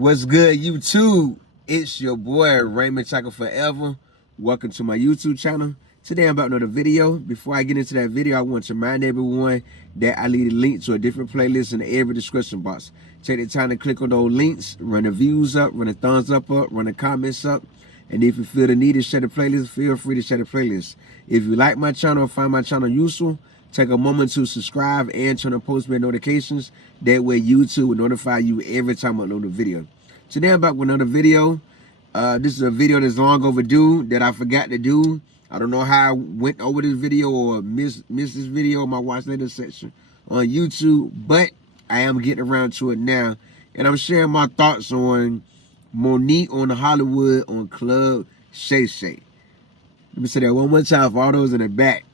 What's good, YouTube? It's your boy Raymond Chaka Forever. Welcome to my YouTube channel. Today I'm about another video. Before I get into that video, I want to remind everyone that I leave a link to a different playlist in every description box. Take the time to click on those links, run the views up, run the thumbs up, run the comments up. And if you feel the need to share the playlist, feel free to share the playlist. If you like my channel or find my channel useful, take a moment to subscribe and turn on post notifications. That way YouTube will notify you every time I upload a video. Today I'm back with another video. This is a video that's long overdue that I forgot to do. I don't know how I went over this video or missed this video in my watch later section on YouTube, but I am getting around to it now. And I'm sharing my thoughts on MoNique on the Hollywood on Club Shay Shay. Let me say that one more time for all those in the back.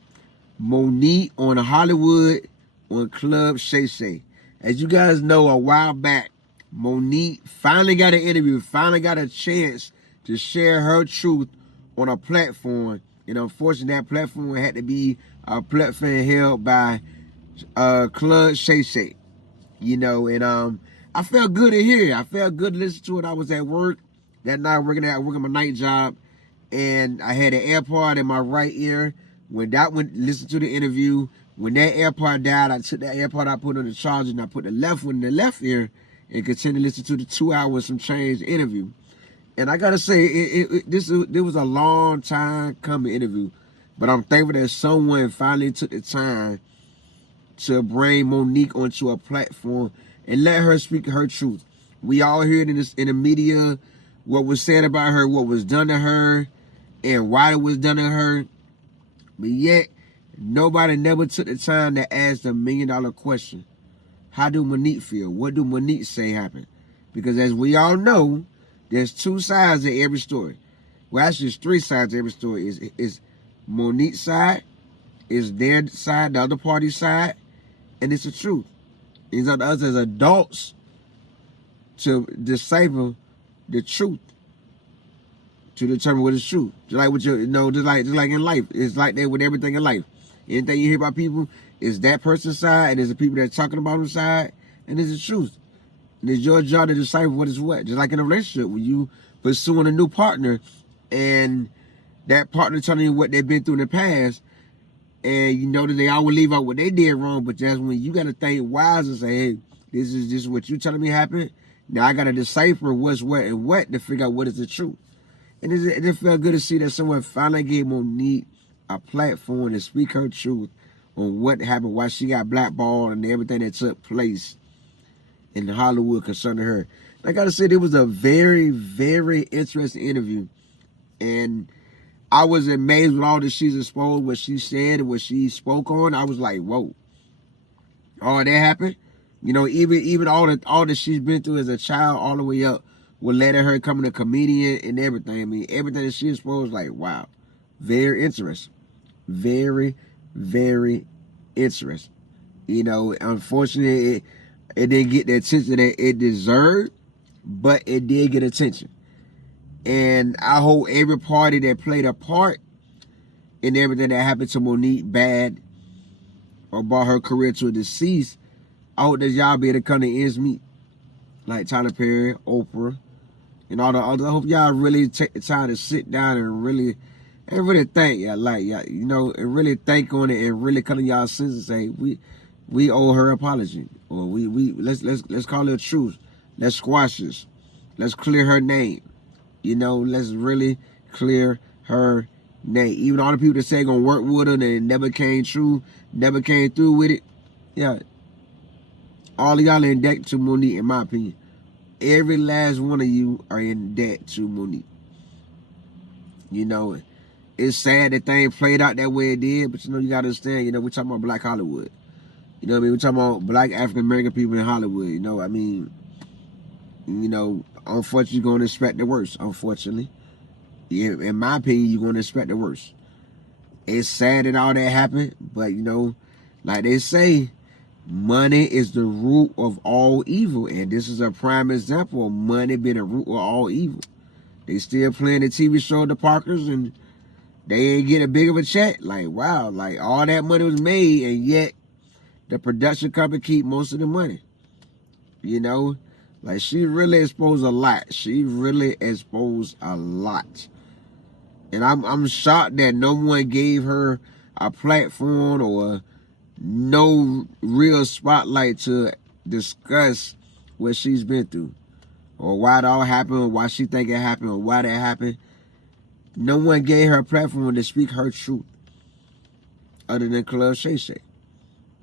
MoNique on the Hollywood on Club Shay Shay. As you guys know, a while back, MoNique finally got an interview, finally got a chance to share her truth on a platform. And unfortunately, that platform had to be a platform held by Club Shay Shay. You know, and I felt good to hear it. I felt good to listen to it. I was at work that night, working my night job, and I had an AirPod in my right ear. When that one, listened to the interview. When that AirPod died, I took that AirPod, I put on the charger, and I put the left one in the left ear, and continued to listen to the 2 hours some change interview. And I gotta say, this was a long time coming interview, but I'm thankful that someone finally took the time to bring MoNique onto a platform and let her speak her truth. We all heard in the media what was said about her, what was done to her, and why it was done to her. But yet, nobody never took the time to ask the $1 million question. How do MoNique feel? What do MoNique say happened? Because as we all know, there's two sides to every story. Well, actually, there's three sides to every story. Is MoNique's side, is their side, the other party's side, and it's the truth. It's up to us as adults to decipher the truth, to determine what is true. Just like with your, just like in life. It's like that with everything in life. Anything you hear about people, is that person's side, and there's the people that's talking about their side, and it's the truth. And it's your job to decipher what is what. Just like in a relationship, when you pursuing a new partner, and that partner telling you what they've been through in the past, and you know that they always leave out what they did wrong, but that's when you got to think wise and say, hey, this is what you telling me happened. Now I got to decipher what's what and what to figure out what is the truth. And it felt good to see that someone finally gave MoNique a platform to speak her truth on what happened, why she got blackballed, and everything that took place in Hollywood concerning her. I got to say, it was a very, very interesting interview. And I was amazed with all that she's exposed, what she said and what she spoke on. I was like, whoa. All that happened. You know, even all that she's been through as a child all the way up would let her become a comedian and everything. I mean, everything that she exposed, like, wow. Very interesting. Very, very interesting. You know, unfortunately, it didn't get the attention that it deserved, but it did get attention. And I hope every party that played a part in everything that happened to MoNique bad or brought her career to a decease, I hope that y'all be able to come to ends meet. Like Tyler Perry, Oprah, and all the others. I hope y'all really take the time to sit down and really think, and really think on it and really come to y'all senses and say, we owe her apology. Or let's call it a truth. Let's squash this. Let's clear her name. Let's really clear her name. Even all the people that say gonna work with her and it never came true, never came through with it. Yeah. All of y'all are in debt to MoNique, in my opinion. Every last one of you are in debt to MoNique. It's sad that things played out that way it did, but you gotta understand, we're talking about Black Hollywood. You know what I mean? We're talking about Black African American people in Hollywood. Unfortunately, you're going to expect the worst, unfortunately. Yeah, in my opinion, you're going to expect the worst. It's sad that all that happened, but, like they say, money is the root of all evil. And this is a prime example of money being the root of all evil. They still playing the TV show The Parkers, and they ain't get a big of a check. Like, wow, like all that money was made, and yet the production company keep most of the money. Like, she really exposed a lot. She really exposed a lot. And I'm shocked that no one gave her a platform or no real spotlight to discuss what she's been through, or why it all happened, or why she think it happened, or why that happened. No one gave her a platform to speak her truth, other than Club Shay Shay.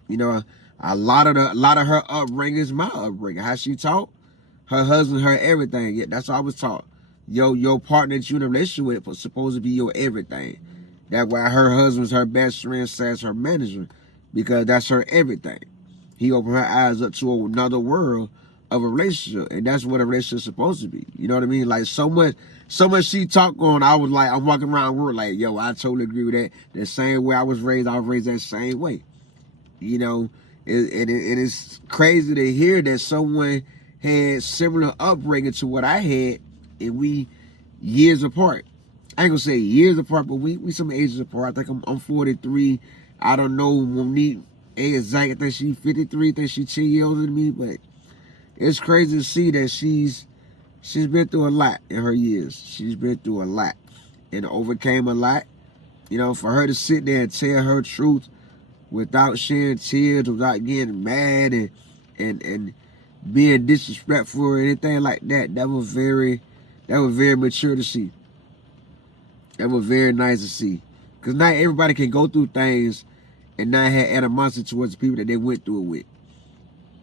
You know, a lot of her upbringing is my upbringing. How she taught her husband, her everything. Yeah, that's what I was taught. Your partner that you in a relationship with was supposed to be your everything. That's why her husband's her best friend, says her manager, because that's her everything. He opened her eyes up to another world of a relationship, and that's what a relationship's supposed to be. You know what I mean? Like, so much she talked on, I was like, I'm walking around the world like, yo, I totally agree with that. The same way I was raised that same way. You know, it's crazy to hear that someone had similar upbringing to what I had, and we years apart. I ain't gonna say years apart, but we some ages apart. I think I'm 43. I don't know MoNique exact. I think she's 53. I think she's 10 years older than me, but it's crazy to see that she's been through a lot in her years. She's been through a lot and overcame a lot. You know, for her to sit there and tell her truth without shedding tears, without getting mad and being disrespectful or anything like that, that was very mature to see. That was very nice to see. Because not everybody can go through things and not have animosity towards the people that they went through it with.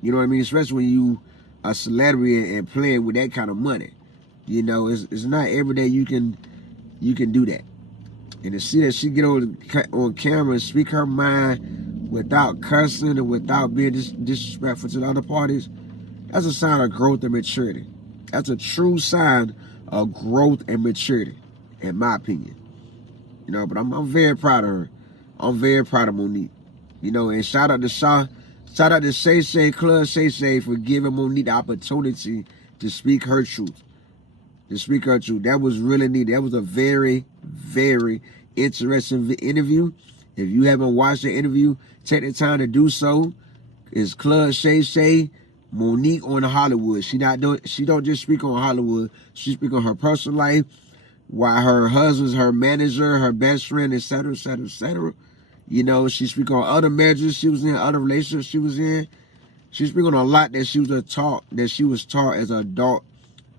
You know what I mean? Especially when you a celebrity and playing with that kind of money. You know, it's not every day you can do that. And to see that she get on camera and speak her mind without cussing and without being disrespectful to the other parties, that's a sign of growth and maturity. That's a true sign of growth and maturity, in my opinion. You know, but I'm very proud of her. I'm very proud of MoNique. You know, and shout out to Shay Shay, Club Shay Shay, for giving MoNique the opportunity to speak her truth. That was really neat. That was a very, very interesting interview. If you haven't watched the interview, take the time to do so. It's Club Shay Shay, MoNique on Hollywood. She don't just speak on Hollywood. She speak on her personal life, why her husband's her manager, her best friend, etc., etc., etc. You know, she speak on other marriages she was in, other relationships she was in. She speak on a lot that she was taught as an adult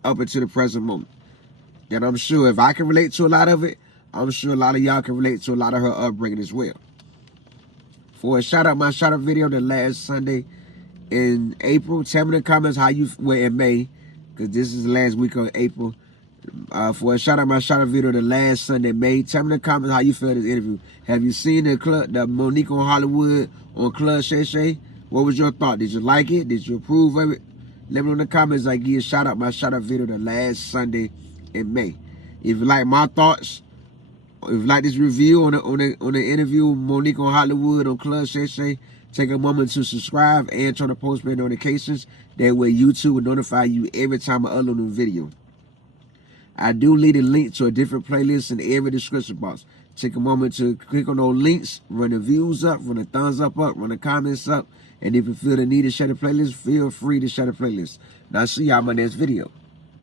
up until the present moment. And I'm sure if I can relate to a lot of it, I'm sure a lot of y'all can relate to a lot of her upbringing as well. For a shout out video the last Sunday in April. Tell me in the comments how you, well, in May, because this is the last week of April. For a shout out video the last Sunday, May. Tell me in the comments how you felt this interview. Have you seen the MoNique on Hollywood on Club Shay Shay? What was your thought? Did you like it? Did you approve of it? Let me know in the comments. I give you a shout out video the last Sunday in May. If you like my thoughts, if you like this review on the interview MoNique on Hollywood on Club Shay Shay, take a moment to subscribe and turn on post notifications. That way YouTube will notify you every time I upload a video. I do leave a link to a different playlist in every description box. Take a moment to click on those links, run the views up, run the thumbs up, run the comments up, and if you feel the need to share the playlist, feel free to share the playlist. Now, I'll see y'all in my next video.